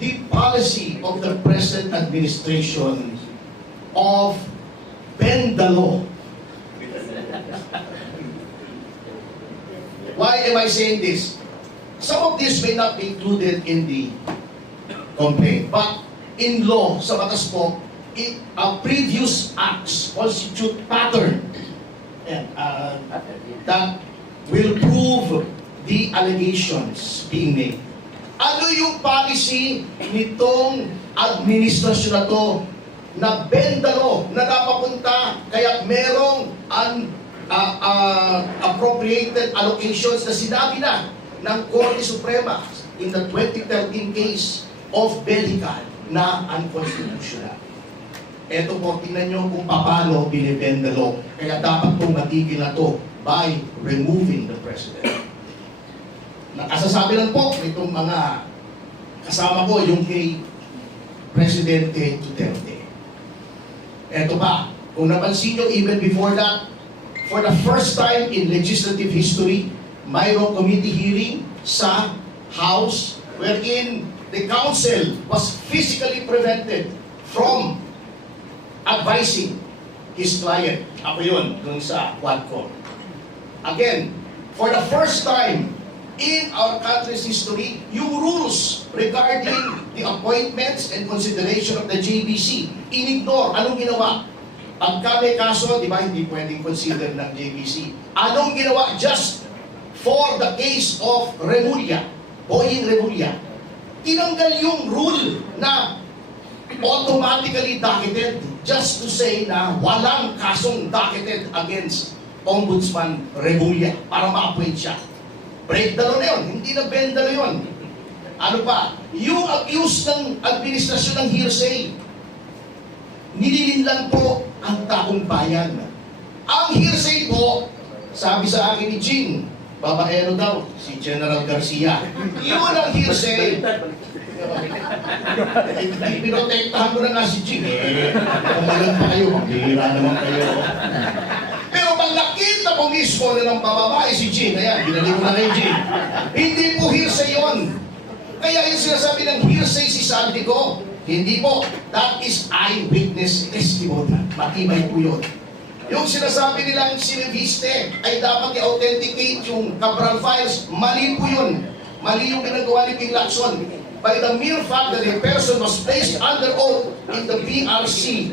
the policy of the present administration of bend the law. Why am I saying this? Some of this may not be included in the complaint, but in law, sa batas po, previous acts constitute pattern that will prove the allegations being made. Ano yung policy nitong administrasyon na to na bend the law, na napapunta kaya merong appropriated allocations na sinabi na ng Korte Suprema in the 2013 case of Belical na unconstitutional. Ito po, tingnan nyo kung paano binibend the law. Kaya dapat pong matigil na to by removing the president. Nakasasabi lang po itong mga kasama ko, yung kay Presidente Duterte. Ito pa, kung napansin nyo, even before that, for the first time in legislative history, mayroong committee hearing sa House wherein the council was physically prevented from advising his client. Ako yun, dun sa Quadcom. Again, for the first time in our country's history, yung rules regarding the appointments and consideration of the JBC, in-ignore. Anong ginawa? Pagka may kaso, di ba, hindi pwedeng consider ng JBC. Anong ginawa? Just for the case of Remulla, Boying Remulla, tinanggal yung rule na automatically docketed just to say na walang kasong docketed against Ombudsman Remulla para ma-appoint siya. Break the law na yun, hindi na bend the law yun. Ano pa? Yung abuse ng administrasyon ng hearsay, nililinlang po ang taong bayan. Ang hearsay po, sabi sa akin ni Jing, babaero daw, si General Garcia. Yun ang hearsay. Pinotektahan ko na nga si Jing. Kumalan pa kayo, magbihira naman kayo. Pero pag nakita ko mismo na ng bababae si Jing, ayan, binalik ko na kay Jing. Hindi po hearsay yun. Kaya yung sinasabi ng hearsay si Sandy ko, hindi po. That is eyewitness testimony. Matibay po yun. Yung sinasabi nilang siniviste ay dapat i-authenticate yung Cabral files, mali po yun. Mali yung ginagawa ni Ping Lacson. By the mere fact that a person was placed under oath in the PRC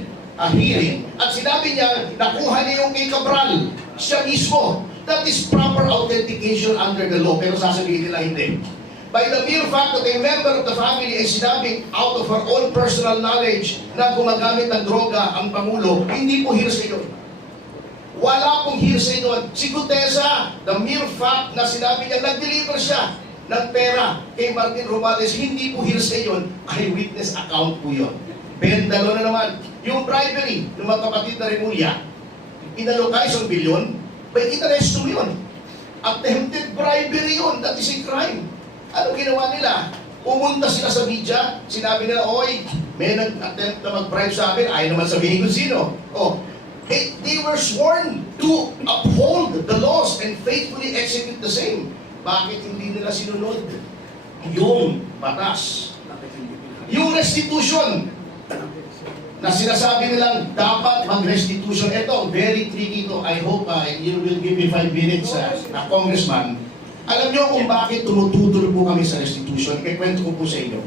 hearing, at sinabi niya, nakuha niya yung kay Cabral, siya mismo. That is proper authentication under the law. Pero sasabihin nila hindi. By the mere fact that a member of the family ay sinabing out of her own personal knowledge na gumagamit ng droga ang Pangulo, hindi po hearsay yun. Wala pong hearsay doon. Si Gutesa, the mere fact na sinabi niya, nag-deliver siya ng pera kay Martin Romualdez, hindi po hearsay yun. Eyewitness account po yun. Bendalo na naman. Yung bribery ng mga kapatid na Remulla, inalokay sa bilyon, may interest mo yun. Attempted bribery yun. That is a crime. Ano ginawa nila? Pumunta sila sa media, sinabi nila, oy, may nag-attempt na mag-bribe sa amin, ayaw naman sabihin kung sino. Oh, they were sworn to uphold the laws and faithfully execute the same. Bakit hindi nila sinunod yung batas? Yung restitution na sinasabi nilang dapat mag-restitution. Ito, very tricky to. I hope you will give me 5 minutes, Congressman. Alam niyo kung bakit tumututol po kami sa restitution? Ikwento ko po sa inyo.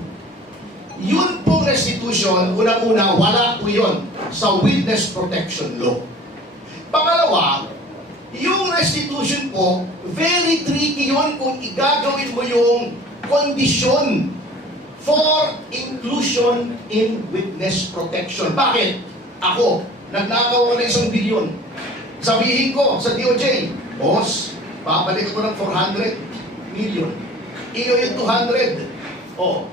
Yun pong restitution, unang-una, wala po yun sa witness protection law. Pangalawa, yung restitution po, very tricky yun kung igagawin mo yung kondisyon for inclusion in witness protection. Bakit? Ako, nagnakaw ko na 1 bilyon. Sabihin ko sa DOJ, boss, babalik ko ng 400 million. Iyo yung 200. Oh,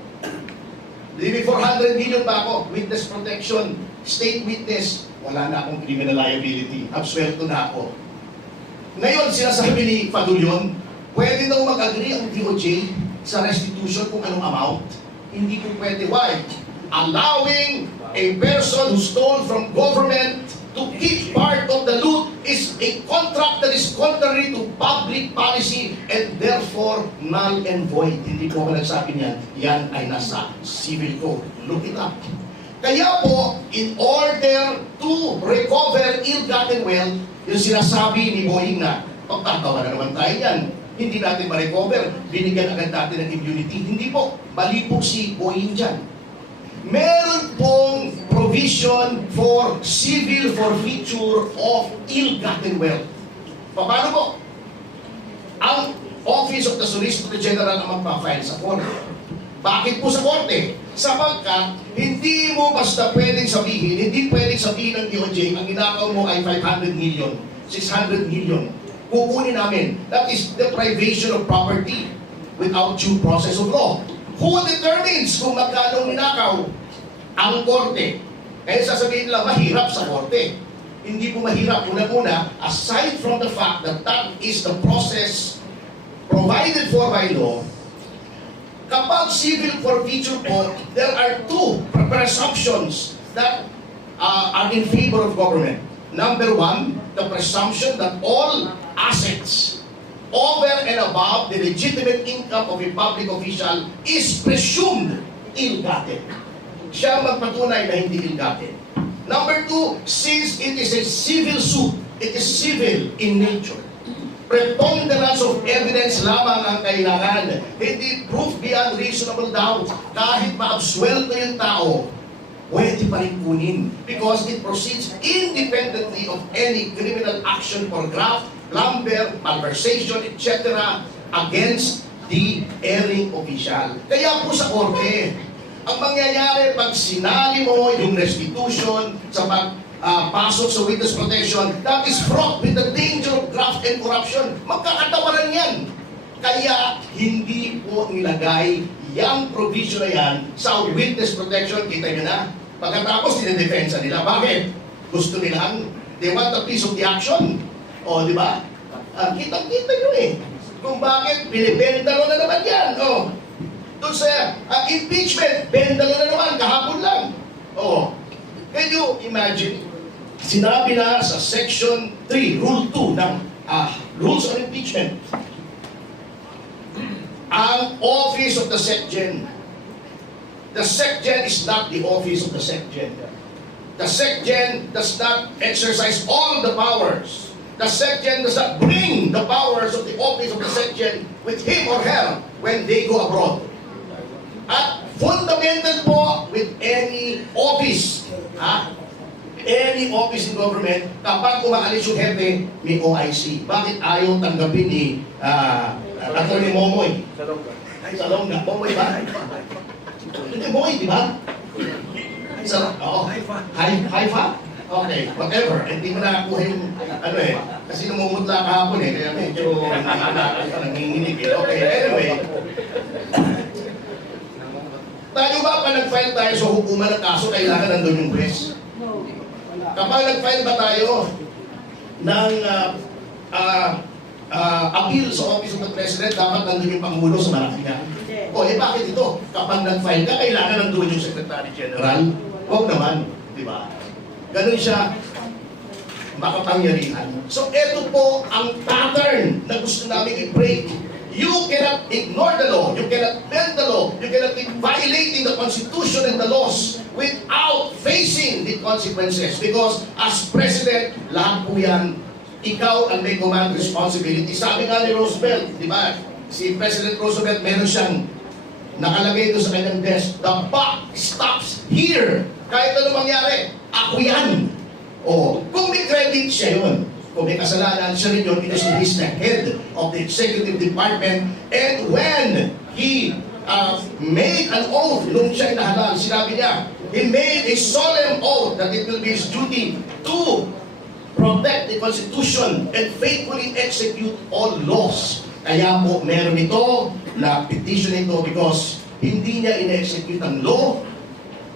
May 400 million ba ako? Witness protection, state witness, wala na akong criminal liability. Absuelto na ako. Ngayon, sinasabi ni Fadulyon, pwede daw mag-agree ang DOJ sa restitution kung anong amount. Hindi po pwede. Why? Allowing a person who stole from government to to keep part of the loot is a contract that is contrary to public policy and therefore null and void. Hindi po ako nagsabi niyan. Yan ay nasa civil code. Look it up. Kaya po, in order to recover ill-gotten wealth, yung sinasabi ni Boying na, pagtatawa na naman tayo yan. Hindi natin ma-recover. Binigyan agad natin ng immunity. Hindi po. Mali po si Boying dyan. Meron pong provision for civil forfeiture of ill-gotten wealth. Paano po? Ang Office of the Solicitor General ang magpa-file sa korte. Bakit po sa korte? Sapagkat hindi mo basta pwedeng sabihin, hindi pwedeng sabihin ng DOJ, ang ginakaw mo ay 500 million, 600 million. Kukunin namin. That is deprivation of property without due process of law. Who determines kung magkano ninakaw? Ang korte. Kaya sasabihin nila, mahirap sa korte. Hindi po mahirap. Una-una, aside from the fact that that is the process provided for by law, kapag civil forfeiture po, there are two presumptions that are in favor of government. Number one, the presumption that all assets over and above the legitimate income of a public official is presumed ill-gotten. Siya magpatunay na hindi ill-gotten. Number two, since it is a civil suit, it is civil in nature. Preponderance of evidence lamang ang kailangan. Hindi proof beyond reasonable doubt. Kahit ma-absuelto yung tao, pwede pa rin kunin. Because it proceeds independently of any criminal action for graft, plunder, malversation, etc. against the erring official. Kaya po sa korte, ang mangyayari pag sinali mo yung restitution sa pasok sa witness protection, that is fraught with the danger of graft and corruption. Magkakatawaran yan. Kaya hindi po nilagay yung provision na yan sa witness protection. Kita nyo na. Pagkatapos, dinedefensa nila. Bakit? Gusto nilang, they want a piece of the action. O, di ba? Kita-kita nyo eh. Kung bakit, binibenta na naman yan. O, doon sa impeachment, benta na naman, kahapon lang. O, can you imagine? Sinabi na sa Section 3, Rule 2 ng Rules on Impeachment, ang Office of the SecGen. The SecGen is not the Office of the SecGen. The SecGen does not exercise all the powers. The SecGen does not bring the powers of the Office of the SecGen with him or her when they go abroad. At fundamental po with any office, any office in government, kapag umaalis yung hepe, may OIC. Bakit ayaw tanggapin ni Atty. Momoy? Salonga. Momoy ba? Hindi, Momoy, di ba? Oo. Haifa? Okay, whatever. Hindi mo nakakuha yung, kasi namumutla kahapon kaya medyo hindi ko nanginginig eh. Okay, anyway. Tayo ba pa nag-file tayo sa hukuman ng kaso, kailangan nandun yung press? Kapag nag-file ba tayo ng appeal sa Office of the President, dapat nandun yung Pangulo sa Malacanang? O, bakit ito? Kapag nag-file ka, kailangan nandun yung Secretary General? Huwag naman, di ba? Ganun siya makapangyarihan. So, ito po ang pattern na gusto namin i-break. You cannot ignore the law. You cannot bend the law. You cannot keep violating the Constitution and the laws without facing the consequences. Because as President, lahat po yan, ikaw ang may command responsibility. Sabi nga ni Roosevelt, di ba? Si President Roosevelt, meron siyang nakalagay ito sa kanyang desk, the buck stops here. Kahit ano mangyari, ako yan. O, kung may credit siya yun. Kung may kasalanan, siya rin yun, it is the head of the executive department. And when he made an oath, nung siya inahalal, sinabi niya, he made a solemn oath that it will be his duty to protect the Constitution and faithfully execute all laws. Kaya po, meron ito na petition ito because hindi niya ina-execute ang law,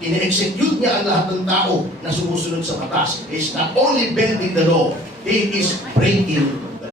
ina-execute niya ang lahat ng tao na sumusunod sa batas. He's not only bending the law, he is breaking